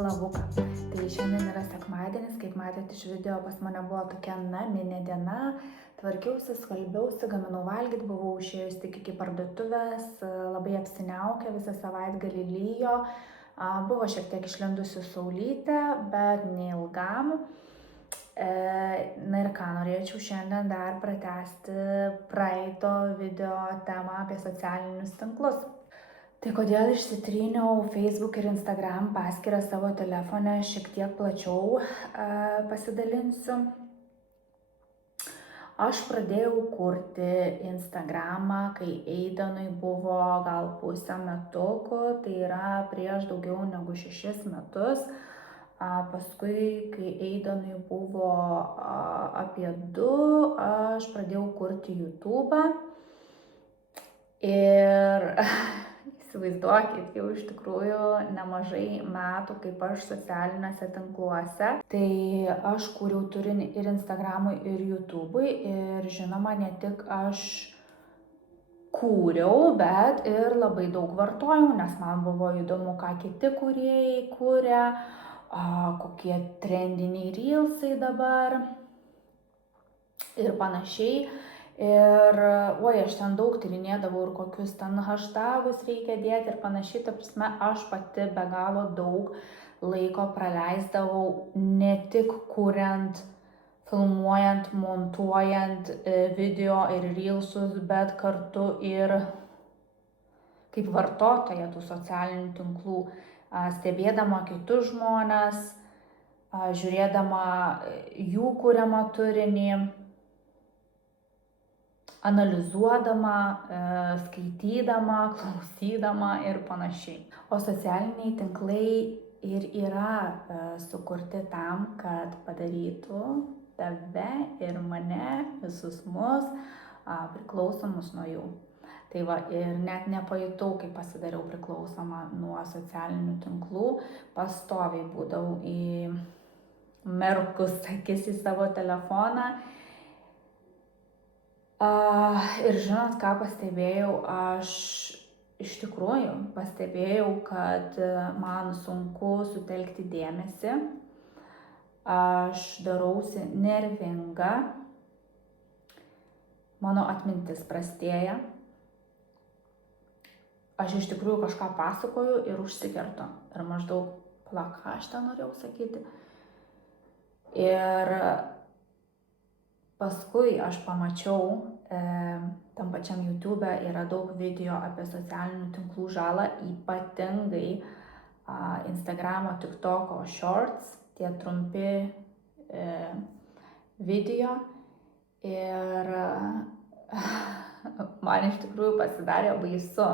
Labuka. Tai šiandien yra sekmadienis, kaip matėte iš video, pas mane buvo tokia naminė diena. Tvarkiausi, skalbiausi, gaminau valgyti, buvau išėjus tik iki parduotuvės, labai apsiniaukę, visą savaitgalį lyjo. Buvo šiek tiek išlindusi saulytė, bet neilgam. Na ir ką, norėčiau šiandien dar pratęsti praeito video temą apie socialinius tinklus. Tai kodėl išsitryniau Facebook ir Instagram paskyrą savo telefone, šiek tiek plačiau pasidalinsiu. Aš pradėjau kurti Instagramą, kai Eidanui buvo gal pusę metukų, tai yra prieš daugiau negu 6 metus. Paskui, kai Eidanui buvo apie 2, aš pradėjau kurti YouTube'ą. Ir įsivaizduokit, jau iš tikrųjų nemažai metų, kaip aš socialiniuose tinkluose. Tai aš kūriau turinį ir Instagramui, ir YouTube'ui. Ir žinoma, ne tik aš kūriau, bet ir labai daug vartojau, nes man buvo įdomu, ką kiti kūrėjai kūrė, kokie trendiniai reelsai dabar ir panašiai. Ir aš ten daug tyrinėdavau ir kokius ten hashtagus reikia dėti ir panašiai. Ta prasme, aš pati be galo daug laiko praleisdavau ne tik kuriant, filmuojant, montuojant video ir reelsus, bet kartu ir kaip vartotoja tų socialinių tinklų, stebėdama kitus žmones, žiūrėdama jų kuriamą turinį, analizuodama, skaitydama, klausydama ir panašiai. O socialiniai tinklai ir yra sukurti tam, kad padarytų tave ir mane, visus mus, priklausomus nuo jų. Tai va, ir net nepajutau, kai pasidariau priklausoma nuo socialinių tinklų, pastoviai būdavau įmerkus akis į savo telefoną. Ir žinot, ką pastebėjau, aš iš tikrųjų pastebėjau, kad man sunku sutelkti dėmesį, aš darausi nervinga, mano atmintis prastėja, aš iš tikrųjų kažką pasakoju ir užsikertu ir maždaug, ką aš ten norėjau sakyti. Ir paskui aš pamačiau, tam pačiam YouTube yra daug video apie socialinių tinklų žalą, ypatingai Instagramo, TikToko shorts, tie trumpi video. Ir man iš tikrųjų pasidarė baisu.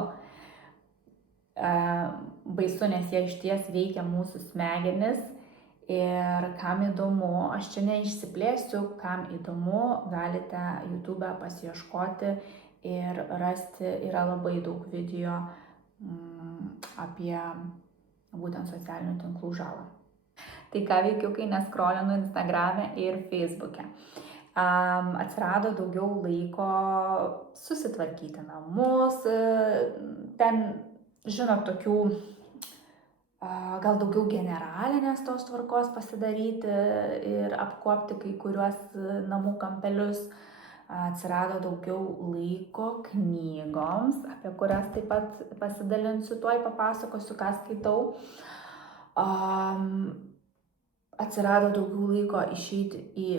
Baisu, nes jie išties veikia mūsų smegenis. Ir kam įdomu, aš čia neišsiplėsiu, kam įdomu, galite YouTube pasiieškoti ir rasti, yra labai daug video apie būtent socialinių tinklų žalą. Tai ką veikiu, kai neskrolinu Instagrame ir Facebook'e. Atsirado daugiau laiko susitvarkyti namus, ten, žinot, tokių gal daugiau generalinės tos tvarkos pasidaryti ir apkuopti kai kuriuos namų kampelius, atsirado daugiau laiko knygoms, apie kurias taip pat pasidalinsiu, tuoj papasakosiu, ką skaitau. Atsirado daugiau laiko išeiti į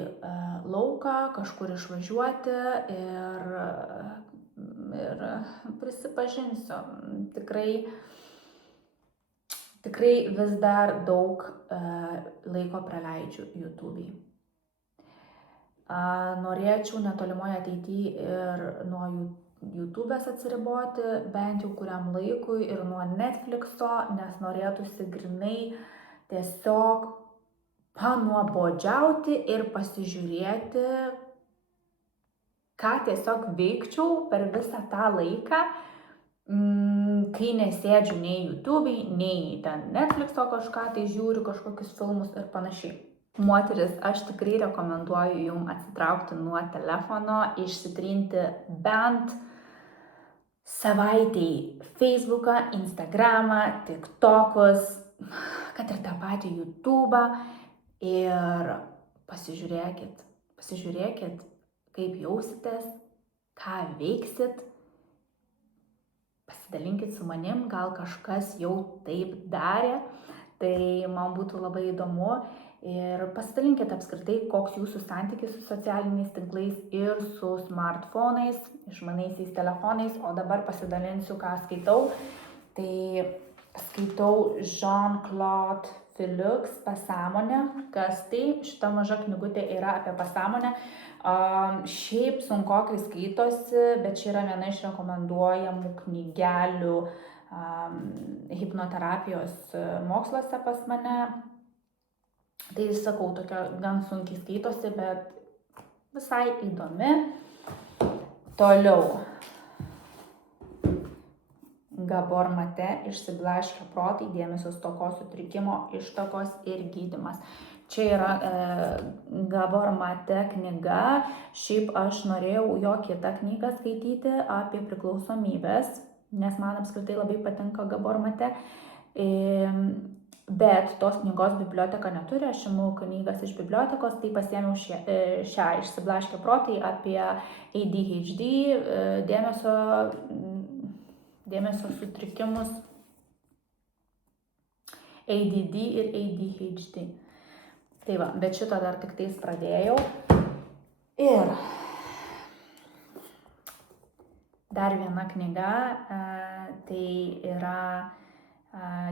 lauką, kažkur išvažiuoti ir prisipažinsiu, tikrai vis dar daug laiko praleidžiu YouTube'ai. Norėčiau netolimoje ateityje ir nuo YouTube'ės atsiriboti, bent jau kuriam laikui, ir nuo Netflix'o, nes norėtųsi grinai tiesiog panuobodžiauti ir pasižiūrėti, ką tiesiog veikčiau per visą tą laiką, kai nesėdžiu nei YouTube'ai, nei ten Netflix'o kažką, tai žiūriu kažkokius filmus ir panašiai. Moteris, aš tikrai rekomenduoju jums atsitraukti nuo telefono, išsitrinti bent savaitei Facebooką, Instagramą, TikTokus, kad ir tą patį YouTube'ą ir pasižiūrėkit, kaip jausitės, ką veiksit, pasidalinkit su manim, gal kažkas jau taip darė, tai man būtų labai įdomu. Ir pasidalinkite apskritai, koks jūsų santykis su socialiniais tinklais ir su smartfonais, išmaniaisiais telefonais, o dabar pasidalinsiu, ką skaitau. Tai skaitau Jean-Claude Felix Pasąmonė. Kas tai? Šita maža knygutė yra apie pasąmonę. Šiaip sunkokai skaitosi, bet čia yra viena iš rekomenduojamų knygelių hipnoterapijos moksluose pas mane. Tai sakau, tokia gan sunkiai skaitosi, bet visai įdomi. Toliau. Gabor Mate, Išsiblaškę protai, dėmesio stokos sutrikimo ištakos ir gydymas. Čia yra Gabor Mate knyga. Šiaip aš norėjau jo kitą knygą skaityti apie priklausomybės, nes man apskritai labai patinka Gabor Mate. Bet tos knygos biblioteka neturi, aš imu knygas iš bibliotekos, tai pasiėmiau šią Išsiblaškę protai apie ADHD, dėmesio sutrikimus, ADD ir ADHD. Tai va, bet šito dar tik tais pradėjau. Ir dar viena knyga, tai yra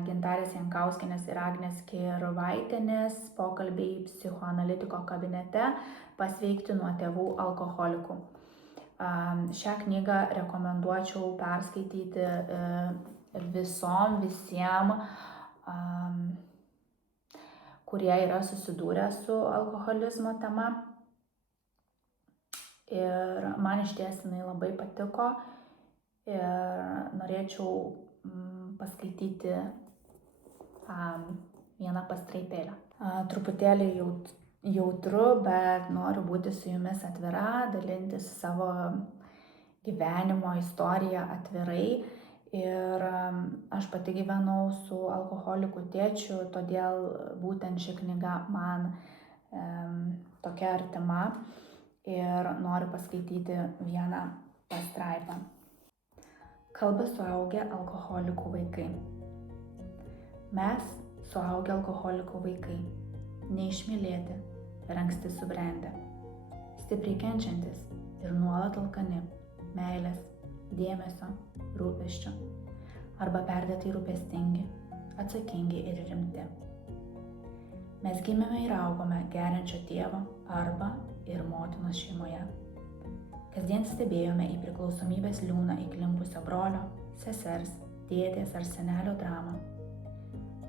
Gintarės Jankauskienės ir Agnės Kirvaitienės pokalbiai psichoanalitiko kabinete pasveikti nuo tėvų alkoholikų. Šią knygą rekomenduočiau perskaityti visiems, kurie yra susidūrę su alkoholizmo tema. Ir man išties jinai labai patiko ir norėčiau paskaityti vieną pastraipėlę. Truputėlį jautru, bet noriu būti su jumis atvira, dalintis savo gyvenimo istoriją atvirai. Ir aš pati gyvenau su alkoholiku tėčiu, todėl būtent ši knyga man tokia artima ir noriu paskaityti vieną pastraipą. Kalba suaugę alkoholikų vaikai. Mes, suaugę alkoholikų vaikai, neišmylėti ir anksti subrendę, stipriai kenčiantis ir nuolat alkani meilės, dėmesio, rūpesčio, arba perdėtai rūpestingi, atsakingi ir rimti. Mes gimėme ir augome geriančio tėvo arba ir motinos šeimoje. Kasdien stebėjome į priklausomybės liūną įklimpusio brolio, sesers, dėdės ar senelio dramą.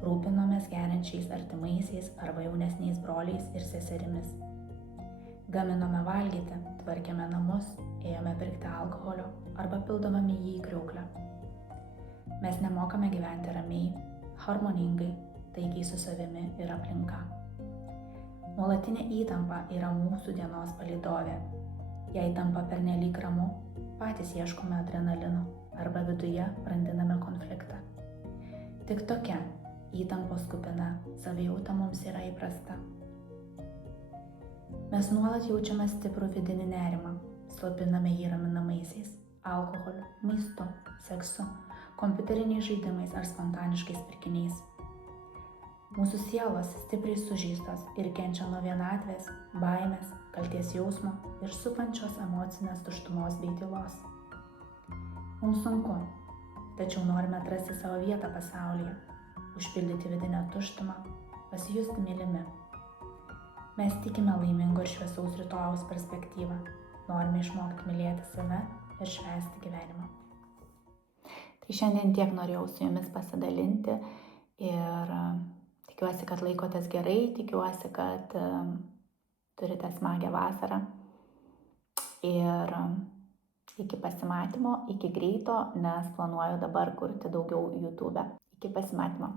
Rūpinomės geriančiais artimaisiais arba jaunesniais broliais ir seserimis. Gaminome valgyti, tvarkėme namus, ėjome pirkti alkoholio arba pildome jį į kriauklę. Mes nemokame gyventi ramiai, harmoningai, taikiai su savimi ir aplinka. Nuolatinė įtampa yra mūsų dienos palydovė. Jei tampa pernelyg ramu, patys ieškome adrenalino arba viduje brandiname konfliktą. Tik tokia įtampos kupina savijauta mums yra įprasta. Mes nuolat jaučiame stiprų vidinį nerimą, slopiname jį raminamaisiais - alkoholiu, maistu, seksu, kompiuteriniais žaidimais ar spontaniškais pirkiniais. Mūsų sielos stipriai sužeistos ir kenčia nuo vienatvės, baimės, kaltės jausmo ir supančios emocinės tuštumos bei tylos. Mums sunku, tačiau norime atrasti savo vietą pasaulyje, užpildyti vidinę tuštumą, pasijusti mylimi. Mes tikime laimingo ir šviesaus rytojaus perspektyvą, norime išmokti mylėti save ir švęsti gyvenimą. Tai šiandien tiek norėjau su jumis pasidalinti ir tikiuosi, kad laikotės gerai, tikiuosi, kad turite smagią vasarą ir iki pasimatymo, iki greito, nes planuoju dabar kurti daugiau YouTube. Iki pasimatymo.